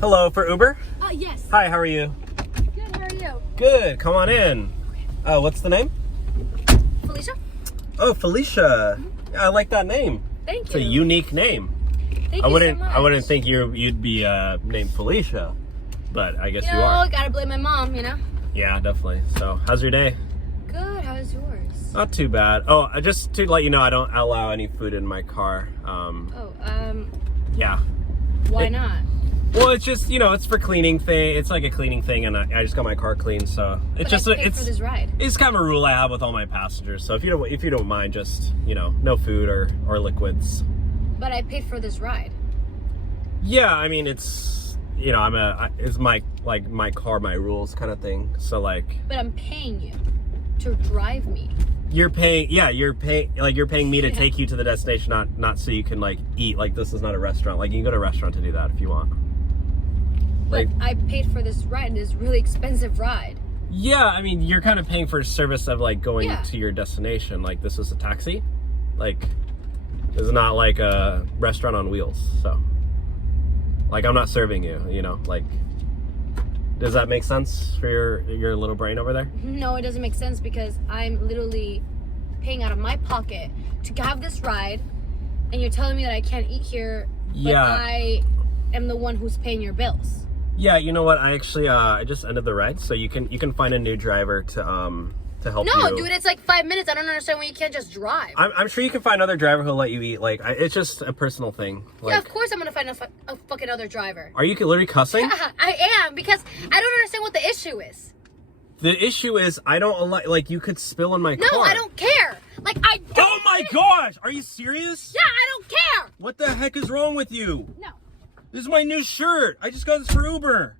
Hello, for Uber? Yes. Hi, how are you? Good, how are you? Good, come on in. What's the name? Felicia? Oh, Felicia. Yeah, I like that name. Thank It's you. a unique name. Thank I you wouldn't so much. I wouldn't think you'd be named Felicia, but I guess you You know, are. gotta blame my mom, you know? Yeah, definitely. So, how's your day? Good, how's yours? Not too bad. Oh, just to let you know, I don't allow any food in my car. Yeah. Why not? Well, it's just, it's for cleaning thing. It's like a cleaning thing, and I just got my car cleaned, so it's But just I paid for this ride. It's kind of a rule I have with all my passengers. So if you don't mind, just no food or liquids. But I paid for this ride. Yeah, I mean it's it's my car, my rules kind of thing. So But I'm paying you to drive me. you're paying me to take you to the destination, not so you can eat. This is not a restaurant. You can go to a restaurant to do that if you want. But I paid for this ride, this really expensive ride. Yeah, I mean, you're kind of paying for a service of going Yeah. to your destination. This is a taxi. This is not like a restaurant on wheels. So, I'm not serving you, does that make sense for your little brain over there? No, it doesn't make sense because I'm literally paying out of my pocket to have this ride, and you're telling me that I can't eat here, but Yeah. I am the one who's paying your bills. Yeah, you know what? I actually I just ended the ride, so you can find a new driver to help you. No, dude, it's 5 minutes. I don't understand why you can't just drive. I'm sure you can find another driver who'll let you eat. It's just a personal thing. Yeah, of course I'm gonna find a fucking other driver. Are you literally cussing? I am, because I don't understand what the issue is. The issue is I don't allow. You could spill in my car. No, I don't care. I don't. Oh my gosh! Are you serious? Yeah, I don't care. What the heck is wrong with you? No. This is my new shirt. I just got this for Uber.